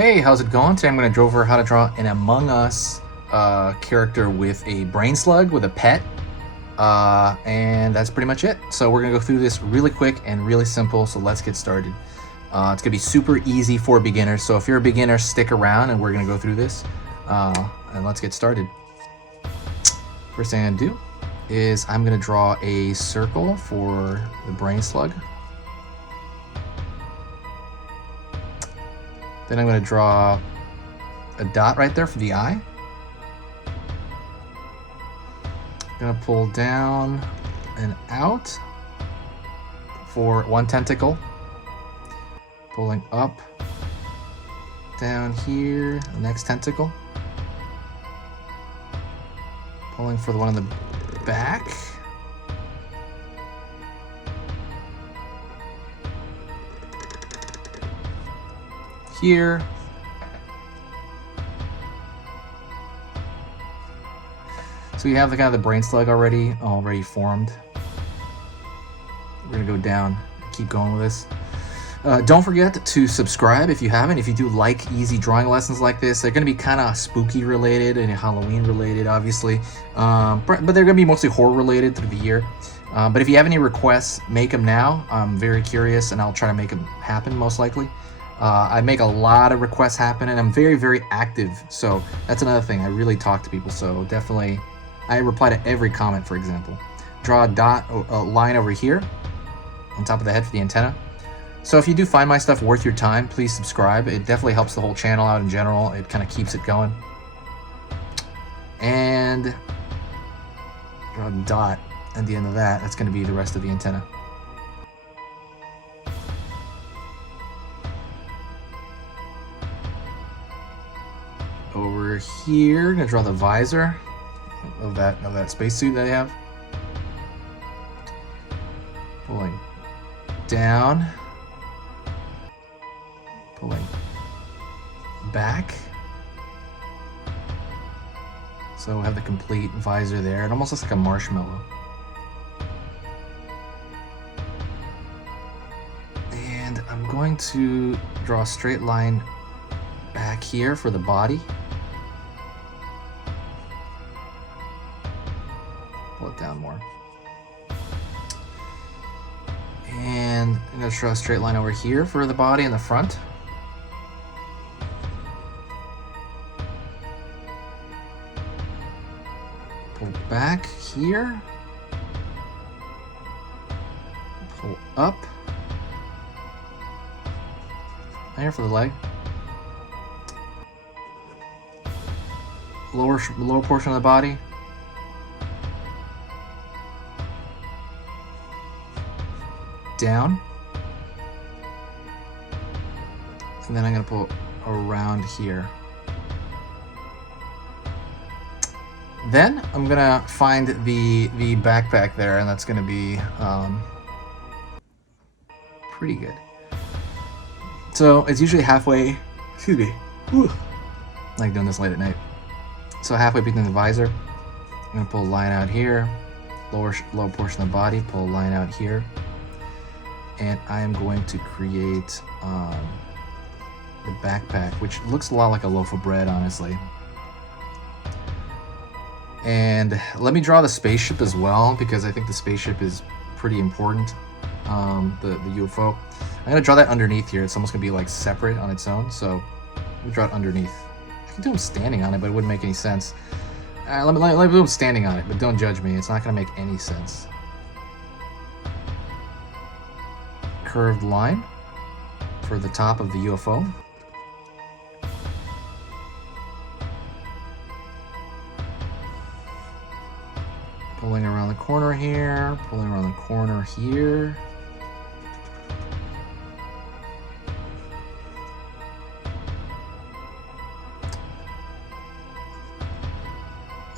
Hey, how's it going? Today I'm going to go over how to draw an Among Us character with a Brainslug, with a pet, and that's pretty much it. So we're going to go through this really quick and really simple, so let's get started. It's going to be super easy for beginners, so if you're a beginner, stick around and we're going to go through this, and let's get started. First thing I'm going to do is I'm going to draw a circle for the Brainslug. Then I'm going to draw a dot right there for the eye. I'm going to pull down and out for one tentacle. Pulling up, down here, the next tentacle. Pulling for the one in the back. Here. So you have the kind of the Brainslug already formed. We're gonna go down, keep going with this. Don't forget to subscribe if you haven't. If you do like easy drawing lessons like this, they're gonna be kind of spooky related and Halloween related, obviously, but they're gonna be mostly horror related through the year. But if you have any requests, make them now. I'm very curious, and I'll try to make them happen most likely. I make a lot of requests happen, and I'm very, very active. So that's another thing. I really talk to people. So definitely, I reply to every comment, for example. Draw a line over here on top of the head for the antenna. So if you do find my stuff worth your time, please subscribe. It definitely helps the whole channel out in general. It kind of keeps it going. And draw a dot at the end of that. That's going to be the rest of the antenna. Over here, I'm gonna draw the visor of that spacesuit that I have. Pulling down, pulling back. So we have the complete visor there. It almost looks like a marshmallow. And I'm going to draw a straight line back here for the body. Pull it down more. And I'm going to draw a straight line over here for the body in the front. Pull back here. Pull up. Here for the leg. Lower portion of the body. Down. And then I'm going to pull around here. Then I'm going to find the backpack there, and that's going to be pretty good. So it's usually halfway, excuse me, whew, I like doing this late at night. So halfway between the visor, I'm going to pull a line out here, lower portion of the body, pull a line out here, and I am going to create the backpack, which looks a lot like a loaf of bread, honestly. And let me draw the spaceship as well, because I think the spaceship is pretty important, the UFO. I'm going to draw that underneath here. It's almost going to be like separate on its own, so let me draw it underneath. I can do him standing on it, but it wouldn't make any sense. Let me do him standing on it, but don't judge me. It's not going to make any sense. Curved line for the top of the UFO. Pulling around the corner here, pulling around the corner here.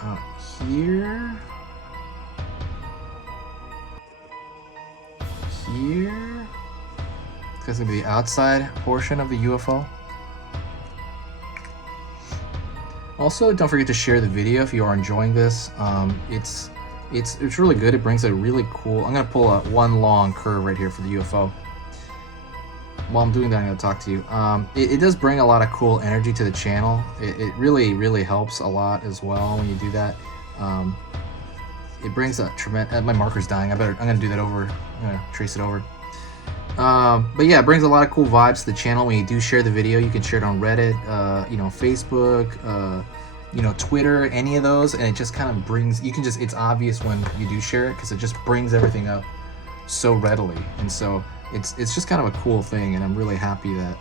Out here. Here. That's gonna be the outside portion of the UFO. Also, don't forget to share the video if you are enjoying this. It's really good. It brings a really cool. I'm gonna pull one long curve right here for the UFO. while I'm doing that, I'm going to talk to you. It does bring a lot of cool energy to the channel. It really, really helps a lot as well when you do that. It brings a tremendous... my marker's dying. I'm going to do that over. I'm going to trace it over. But yeah, it brings a lot of cool vibes to the channel when you do share the video. You can share it on Reddit, you know, Facebook, you know, Twitter, any of those, and it just kind of brings... you can just... it's obvious when you do share it because it just brings everything up so readily. And so it's just kind of a cool thing, and I'm really happy that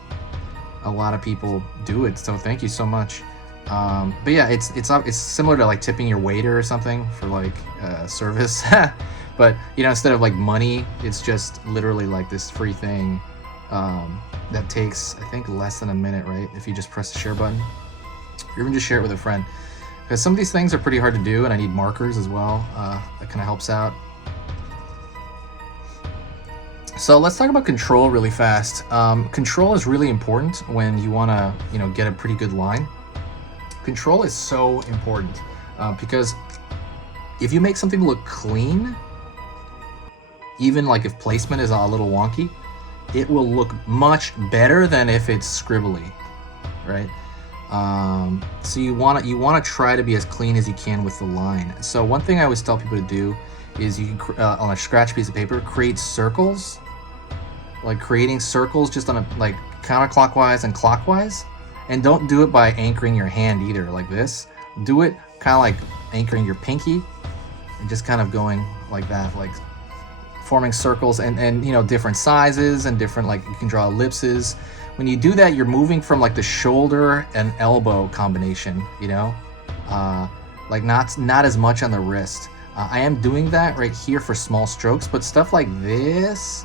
a lot of people do it. So thank you so much. But yeah, it's similar to like tipping your waiter or something for like service. But you know, instead of like money, it's just literally like this free thing that takes, I think, less than a minute, right? If you just press the share button, or even just share it with a friend. Because some of these things are pretty hard to do, and I need markers as well. That kind of helps out. So let's talk about control really fast. Control is really important when you want to, you know, get a pretty good line. Control is so important because if you make something look clean, even like if placement is a little wonky, it will look much better than if it's scribbly, right? So you want to try to be as clean as you can with the line. So one thing I always tell people to do is you can on a scratch piece of paper create circles, like creating circles just on a like counterclockwise and clockwise, and don't do it by anchoring your hand either like this. Do it kind of like anchoring your pinky and just kind of going like that, like forming circles and you know, different sizes and different, like you can draw ellipses. When you do that, you're moving from like the shoulder and elbow combination, you know, like not as much on the wrist. I am doing that right here for small strokes, but stuff like this,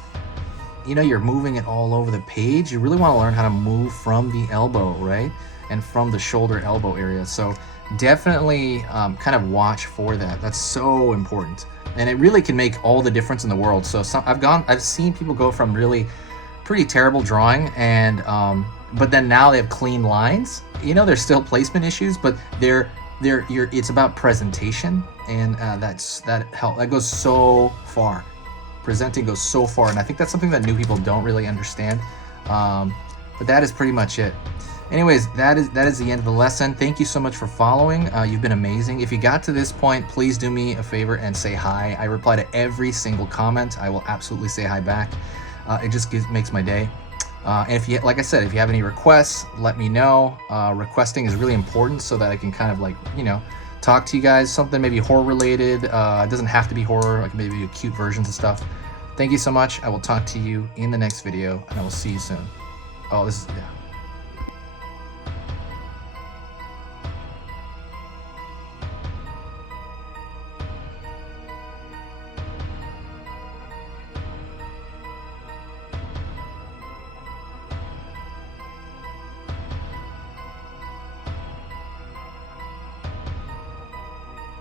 you know, you're moving it all over the page. You really want to learn how to move from the elbow, right? And from the shoulder elbow area. So definitely kind of watch for that. That's so important. And it really can make all the difference in the world. So I've seen people go from really pretty terrible drawing and but then now they have clean lines. You know, there's still placement issues, but it's about presentation, and that goes so far. Presenting goes so far, and I think that's something that new people don't really understand. But that is pretty much it. Anyways, that is the end of the lesson. Thank you so much for following. You've been amazing. If you got to this point, please do me a favor and say hi. I reply to every single comment. I will absolutely say hi back. It just makes my day. And if you, like I said, if you have any requests, let me know. Requesting is really important so that I can kind of like, you know, talk to you guys. Something maybe horror related. It doesn't have to be horror. I can maybe do cute versions of stuff. Thank you so much. I will talk to you in the next video, and I will see you soon. Oh, this is, yeah.